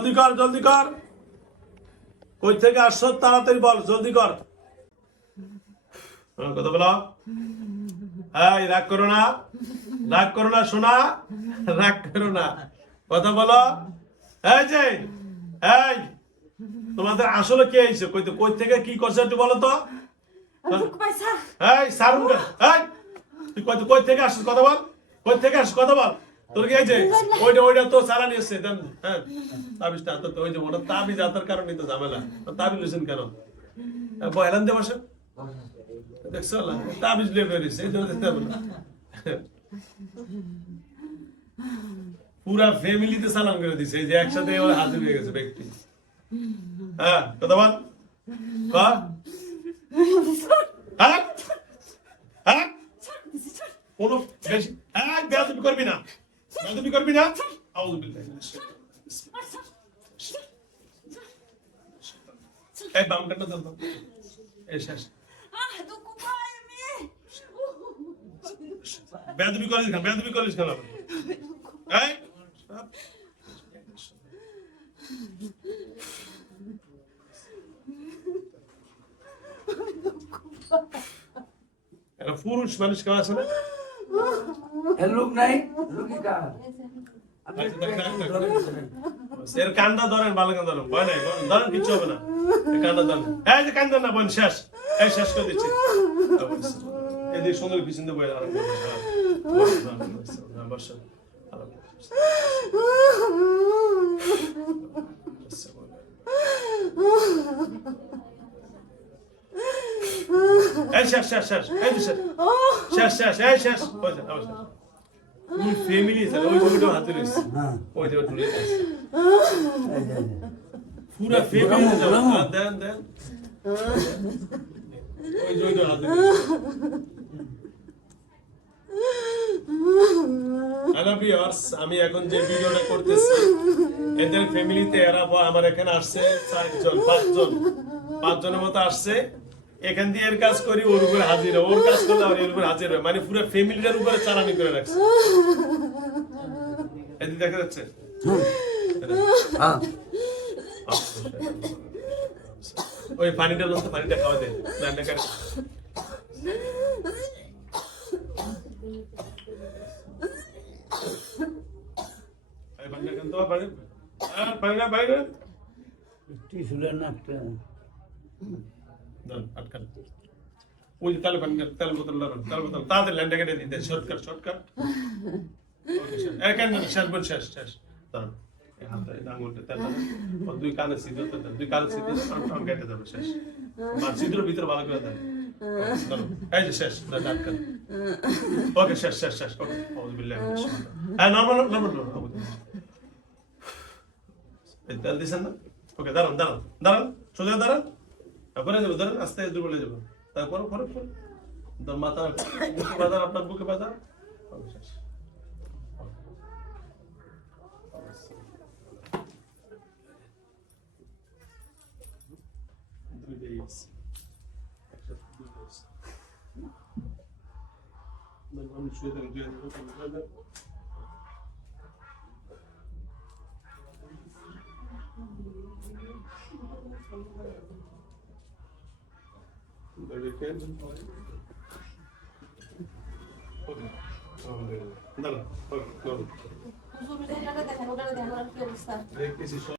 জলদি কর জলদি কর। কই থেকে আসছো? তাড়াতাড়ি বল জলদি কর। কথা বলো। এই রাগ করো না। রাগ করো না শোনা রাগ করো না। কথা বলো। এই যে এই তোমাদের আসলে কে হয়েছে কই তো- কই থেকে কি করছে একটু বলো তো। এই সারুন এই তুই কই কই থেকে আসছিস? কথা বল। কই থেকে আসছিস? কথা বল। তোর ওইটা তো সারা নিয়ে হ্যাঁ পুরা ফ্যামিলিতে সালাম করে দিছে যে একসাথে এবার হাজির হয়ে গেছে ব্যক্তি। হ্যাঁ কথা বল। হ্যাঁ? হ্যাঁ? করবি না। বেয়াদবি করবি না আউযু বিল্লাহি মিনাশ শাইতানির রাজিম। এই বাম কাটটা দাও তো। এই শেষ আহ দুঃখ পাই আমি বেয়াদবি করিস কেন বেয়াদবি করিস কেন এই একটা পুরুষ মানুষ কেউ আছে না এর লোক নাই রুগী কার আচ্ছা। এর কান্ডা ধরেন ভালো কান্ডা ধরেন ভয় নাই ধরেন কিচ্ছু হবে না কান্ডা ধরেন এই যে কান্দা না বোন শেষ এই শেষ করে দিচ্ছি এই সুন্দর পিছন দিয়ে বয়ে আরাম করে বসো, হ্যাঁ। হ্যাঁ, বসো। আরাম করে বসো। এই শেষ শেষ শেষ এই শেষ শেষ শেষ এই শেষ ওই যে, আবার শেষ ফুল ফ্যামিলি আছে ওই জমিটা হাতে রয়েছে হ্যাঁ ওই এই যে। পুরা ফ্যামিলি। হ্যাঁ, দেন দেন ওই জমিটা হাতে আমি এখন যে ভিডিওটা করতেছি এদের ফ্যামিলিতে এরা আমার এখানে আসছে চারজন পাঁচজন। পাঁচজনের মতো আসছে। এখান দিয়ে এর কাজ করি ওর উপরে হাজির হয়। ওর কাজ করলে আর এর উপরে হাজির হয় মানে পুরো ফ্যামিলিটার উপরে চালানি করে রাখছে। এদিকে দেখা যাচ্ছে? হ্যাঁ। ওই পানিটা লোক পানিটা খাওয়া দে। রান্না করে পানিটা বাইরে টিসুলের নাকটা দাও আটকান ওই তালে পানি তালে বোতল লাগান তালে বোতল তাদের ল্যান্ডে কেটে দিতে শর্টকাট শর্টকাট ওকে স্যার এক এক শেষ বল শেষ শেষ দাঁড়ান দুই কানে সিদ্ধ দেন দুই কানে সিদ্ধ কেটে যাবে শেষ সিদ্ধর ভিতরে ভালো করে দেন। এই যে শেষ আটকান ওকে শেষ শেষ শেষ ওকে হ্যাঁ নরমাল নরমাল তেল দিছেন না ওকে দাঁড়ান দাঁড়ান দাঁড়ান সোজা দাঁড়ান তারপরে যাব দাঁড়ান আস্তে আস্তে বলে যাব তারপর পরে পরে দম মাথা বুকে বাজার আপনার বুকে বাজার ওকে, শেষ। দুই days। একসাথে দুই days। দাঁড়ান, দেখতেছি সব